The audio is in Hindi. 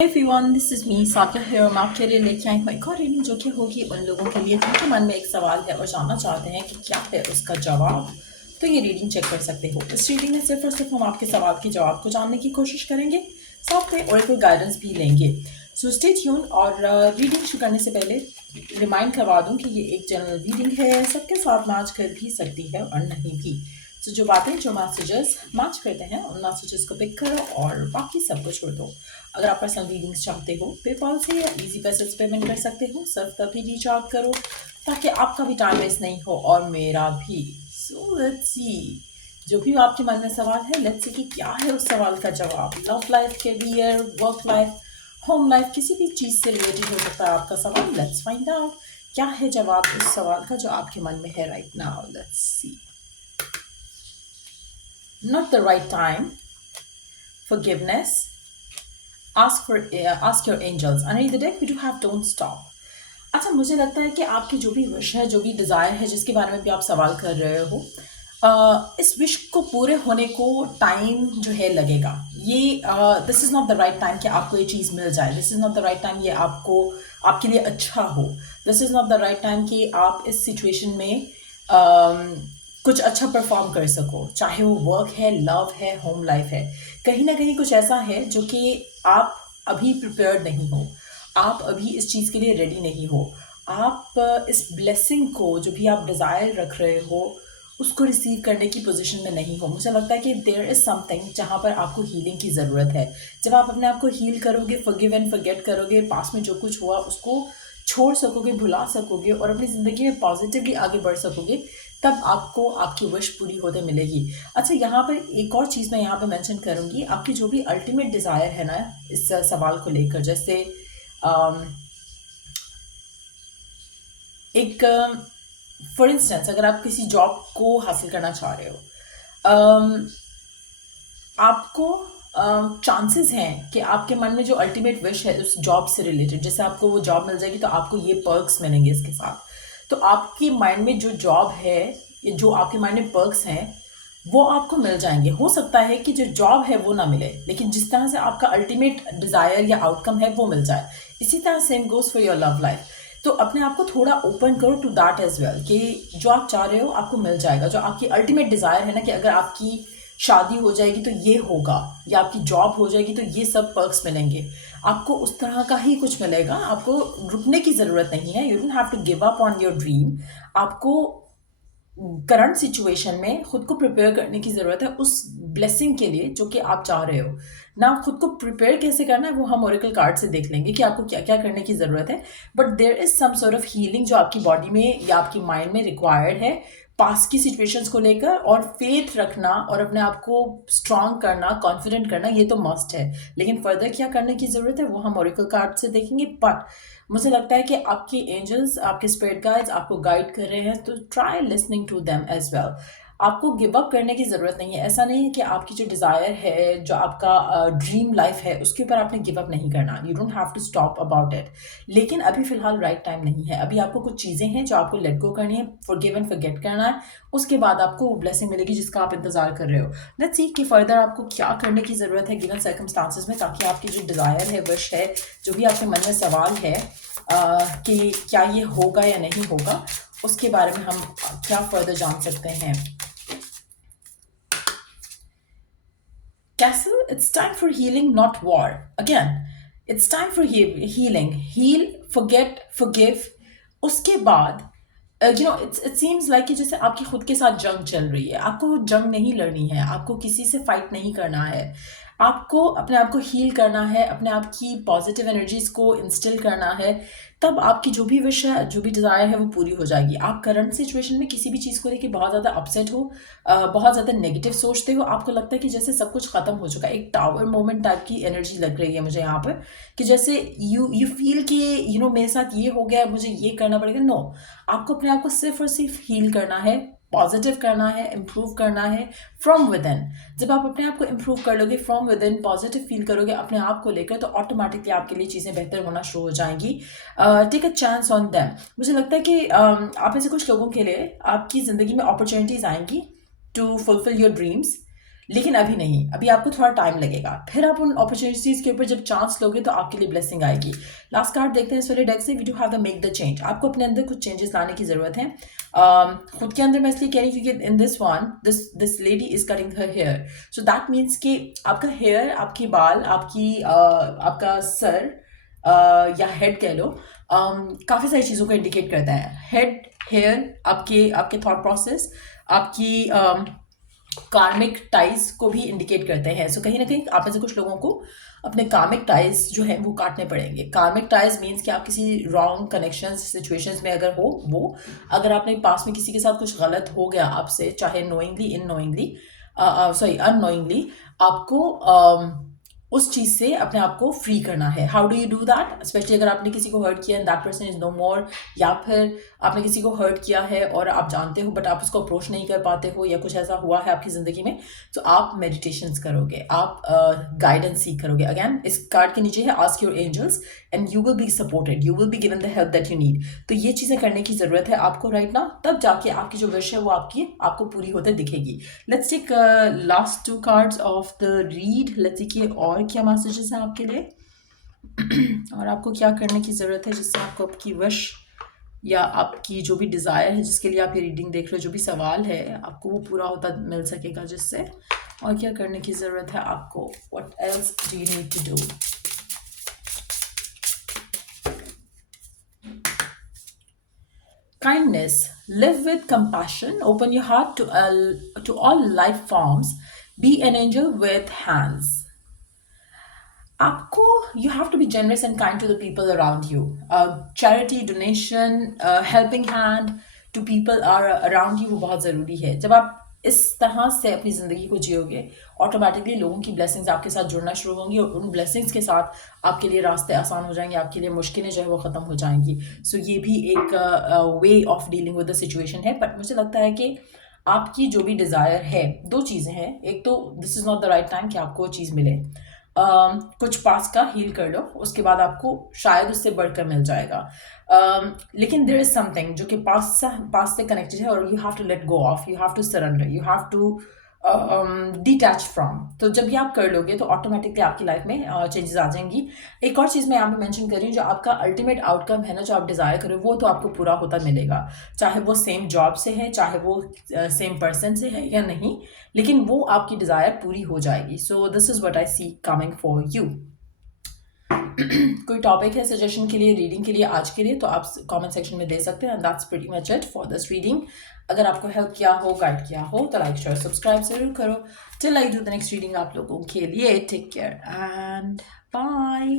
Everyone, this is me Saikia है और मैं आपके लिए लेके आई हूँ एक और रीडिंग जो कि होगी उन लोगों के लिए जिनके मन में एक सवाल है और जानना चाहते हैं कि क्या है उसका जवाब। तो ये रीडिंग चेक कर सकते हो। इस रीडिंग में सिर्फ और सिर्फ हम आपके सवाल के जवाब को जानने की कोशिश करेंगे, साथ में और कोई गाइडेंस भी लेंगे। So stay tune. और रीडिंग शुरू करने से पहले रिमाइंड करवा दूँ कि ये एक जनरल रीडिंग है, सबके साथ मैच कर भी सकती है और नहीं भी। तो जो बातें जो मैसेजेस मैच करते हैं उन मैसेजेस को पिक करो और बाकी सब को छोड़ दो। अगर आप पर्सनल रीडिंग्स चाहते हो पेपॉल से या इजी पैसे से पेमेंट कर सकते हो, सिर्फ तभी रीच आउट करो ताकि आपका भी टाइम वेस्ट नहीं हो और मेरा भी। सो लेट्स सी, जो भी आपके मन में सवाल है लेट्स सी कि क्या है उस सवाल का जवाब। Love life, career, work life, home life, किसी भी चीज़ से रिलेटेड हो सकता है आपका सवाल। लेट्स फाइंड आउट क्या है जवाब उस सवाल का जो आपके मन में है right now. Let's see. Not the right time, forgiveness, ask your angels. Underneath the deck we do have don't stop. अच्छा, मुझे लगता है कि आपकी जो भी विश है, जो भी डिज़ायर है, जिसके बारे में भी आप सवाल कर रहे हो, इस विश को पूरे होने को टाइम जो है लगेगा। ये this is not the right time कि आपको ये चीज़ मिल जाए। This is not the right time ये आपको आपके लिए अच्छा हो। This is not the right time कि आप इस सिचुएशन में कुछ अच्छा परफॉर्म कर सको, चाहे वो वर्क है, लव है, होम लाइफ है। कहीं ना कहीं कुछ ऐसा है जो कि आप अभी प्रिपेयर्ड नहीं हो, आप अभी इस चीज़ के लिए रेडी नहीं हो। आप इस ब्लेसिंग को जो भी आप डिज़ायर रख रहे हो उसको रिसीव करने की पोजीशन में नहीं हो। मुझे लगता है कि देयर इज़ समथिंग जहाँ पर आपको हीलिंग की ज़रूरत है। जब आप अपने आप को हील करोगे, फॉरगिव एंड फॉरगेट करोगे, पास में जो कुछ हुआ उसको छोड़ सकोगे, भुला सकोगे और अपनी ज़िंदगी में पॉजिटिवली आगे बढ़ सकोगे, तब आपको आपकी विश पूरी होते मिलेगी। अच्छा, यहाँ पर एक और चीज़ मैं यहाँ पे मेंशन करूँगी। आपकी जो भी अल्टीमेट डिज़ायर है ना इस सवाल को लेकर, जैसे एक फॉर इंस्टेंस अगर आप किसी जॉब को हासिल करना चाह रहे हो, आपको चांसेस हैं कि आपके मन में जो अल्टीमेट विश है उस जॉब से रिलेटेड, जैसे आपको वो जॉब मिल जाएगी तो आपको ये पर्क्स मिलेंगे इसके साथ। तो आपकी माइंड में जो जॉब है, जो आपके माइंड में पर्क्स हैं, वो आपको मिल जाएंगे। हो सकता है कि जो जॉब है वो ना मिले, लेकिन जिस तरह से आपका अल्टीमेट डिज़ायर या आउटकम है वो मिल जाए। इसी तरह same goes for your love life. तो अपने आप को थोड़ा ओपन करो टू दैट एज वेल कि जो आप चाह रहे हो आपको मिल जाएगा। जो आपकी अल्टीमेट डिज़ायर है ना कि अगर आपकी शादी हो जाएगी तो ये होगा, या आपकी जॉब हो जाएगी तो ये सब पर्क्स मिलेंगे, आपको उस तरह का ही कुछ मिलेगा। आपको रुकने की ज़रूरत नहीं है। You don't have to give up on your dream. आपको करंट सिचुएशन में खुद को प्रिपेयर करने की ज़रूरत है उस ब्लेसिंग के लिए जो कि आप चाह रहे हो ना। खुद को प्रिपेयर कैसे करना है वो हम ओरेकल कार्ड से देख लेंगे कि आपको क्या क्या करने की ज़रूरत है। But there is some sort of healing जो आपकी बॉडी में या आपकी माइंड में रिक्वायर्ड है पास की सिचुएशंस को लेकर, और फेथ रखना और अपने आप को स्ट्रांग करना, कॉन्फिडेंट करना, ये तो मस्ट है। लेकिन फर्दर क्या करने की ज़रूरत है वो हम ओरेकल कार्ड से देखेंगे। बट मुझे लगता है कि आपके एंजल्स, आपके स्पिरिट गाइड्स आपको गाइड कर रहे हैं, तो try listening to them as well. आपको गिव अप करने की ज़रूरत नहीं है। ऐसा नहीं है कि आपकी जो डिज़ायर है, जो आपका ड्रीम लाइफ है, उसके ऊपर आपने गिव अप नहीं करना। You don't have to stop about it. लेकिन अभी फ़िलहाल राइट टाइम नहीं है। अभी आपको कुछ चीज़ें हैं जो आपको लेट गो करनी है, फॉरगिव एंड फॉरगेट करना है। उसके बाद आपको वो ब्लेसिंग मिलेगी जिसका आप इंतज़ार कर रहे हो। लेट्स सी कि फर्दर आपको क्या करने की ज़रूरत है गिवन सर्कमस्टांसेस में, ताकि आपकी जो डिज़ायर है, विश है, जो भी आपके मन में सवाल है कि क्या ये होगा या नहीं होगा, उसके बारे में हम क्या फर्दर जान सकते हैं। Castle, it's time for healing, not war. Again, it's time for healing. Heal, forget, forgive. उसके बाद इट सीम्स लाइक कि जैसे आपकी खुद के साथ जंग चल रही है। आपको वो जंग नहीं लड़नी है, आपको किसी से फाइट नहीं करना है। आपको अपने आप को हील करना है, अपने आप की पॉजिटिव एनर्जीज को इंस्टिल करना है। तब आपकी जो भी विश है, जो भी डिज़ायर है, वो पूरी हो जाएगी। आप करंट सिचुएशन में किसी भी चीज़ को लेकर बहुत ज़्यादा अपसेट हो, बहुत ज़्यादा नेगेटिव सोचते हो, आपको लगता है कि जैसे सब कुछ ख़त्म हो चुका है। एक टावर मोमेंट टाइप की एनर्जी लग रही है मुझे यहाँ पर, कि जैसे यू फील कि मेरे साथ ये हो गया, मुझे ये करना पड़ेगा। नो, आपको अपने आप को सिर्फ और सिर्फ हील करना है, पॉजिटिव करना है, इम्प्रूव करना है फ्रॉम विद इन। जब आप अपने आप को इम्प्रूव कर लोगे, from with in positive feel करोगे अपने आप को लेकर, तो ऑटोमेटिकली आपके लिए चीज़ें बेहतर होना शुरू हो जाएंगी। Take a chance on them. मुझे लगता है कि आप में से कुछ लोगों के लिए आपकी ज़िंदगी में अपॉर्चुनिटीज़ आएंगी टू फुलफिल योर ड्रीम्स। लेकिन अभी नहीं, अभी आपको थोड़ा टाइम लगेगा। फिर आप उन अपॉर्चुनिटीज़ के ऊपर जब चांस लोगे तो आपके लिए ब्लेसिंग आएगी। लास्ट कार्ड देखते हैं इस वाले डेक से, we do have the make the change. आपको अपने अंदर कुछ चेंजेस लाने की ज़रूरत है। खुद के अंदर मैं इसलिए कह रही हूँ क्योंकि in this one this lady is cutting her hair, so that means कि आपका हेयर, आपके बाल, आपका सर या हेड कह लो, काफ़ी सारी चीज़ों को इंडिकेट करता है। हेड, हेयर, आपके आपके थॉट प्रोसेस, आपकी कार्मिक टाइज को भी इंडिकेट करते हैं। सो कहीं ना कहीं आप में से कुछ लोगों को अपने कार्मिक टाइज जो है वो काटने पड़ेंगे। कार्मिक टाइज मीन्स कि आप किसी रॉन्ग कनेक्शंस सिचुएशंस में अगर हो, वो अगर आपने पास में किसी के साथ कुछ गलत हो गया आपसे, चाहे नोइंगली इननोइंगली, सॉरी अननोइंगली, आपको उस चीज़ से अपने आप को फ्री करना है। How do you do that? Specially अगर आपने किसी को हर्ट किया and that person is no more, या फिर आपने किसी को हर्ट किया है और आप जानते हो बट आप उसको अप्रोच नहीं कर पाते हो, या कुछ ऐसा हुआ है आपकी ज़िंदगी में, तो आप मेडिटेशंस करोगे, आप गाइडेंस सीख करोगे। अगेन इस कार्ड के नीचे है ask your angels and you will be supported, you will be given the help that you need. तो ये चीज़ें करने की ज़रूरत है आपको राइट ना, तब जाके आपकी जो विश है वो आपको पूरी होते दिखेगी। Let's take last two cards of the read. Let's देखिए और क्या मैसेजेस हैं आपके लिए और आपको क्या करने की ज़रूरत है जिससे आपको आपकी विश या आपकी जो भी डिज़ायर है, जिसके लिए आप ये रीडिंग देख रहे हो, जो भी सवाल है आपको वो पूरा होता मिल सकेगा जिससे। और क्या करने की ज़रूरत है आपको, what else do you need to do. Kindness. Live with compassion. Open your heart to all life forms. Be an angel with hands. आपको you have to be generous and kind to the people around you. Charity, donation, helping hand to people are around you वो बहुत ज़रूरी है। जब आप इस तरह से अपनी ज़िंदगी को जियोगे, ऑटोमेटिकली लोगों की ब्लेसिंग्स आपके साथ जुड़ना शुरू होंगी और उन ब्लेसिंग्स के साथ आपके लिए रास्ते आसान हो जाएंगे, आपके लिए मुश्किलें जो है वो ख़त्म हो जाएंगी। सो ये भी एक way of dealing with the situation है। बट मुझे लगता है कि आपकी जो भी डिज़ायर है, दो चीज़ें हैं। एक तो this is not the right time कि आपको वो चीज़ मिले, कुछ पास का हील कर लो, उसके बाद आपको शायद उससे बढ़कर मिल जाएगा। लेकिन देयर इज समथिंग जो कि पास से कनेक्टेड है और you have to let go of, you have to surrender, you have to detach from. तो जब ये आप कर लोगे तो ऑटोमेटिकली आपकी लाइफ में चेंजेस आ जाएंगी। एक और चीज़ मैं यहाँ पे मेंशन कर रही हूँ, जो आपका अल्टीमेट आउटकम है ना, जो आप डिज़ायर करो वो तो आपको पूरा होता मिलेगा, चाहे वो सेम जॉब से है, चाहे वो सेम पर्सन से है या नहीं, लेकिन वो आपकी डिज़ायर पूरी हो जाएगी। So this is what I see coming for you. कोई टॉपिक है सजेशन के लिए, रीडिंग के लिए आज के लिए, तो आप कमेंट सेक्शन में दे सकते हैं। And that's pretty much it for this reading. अगर आपको हेल्प किया हो, गाइड किया हो, तो लाइक शेयर सब्सक्राइब जरूर करो। Till I do the next reading आप लोगों के लिए, टेक केयर एंड बाय।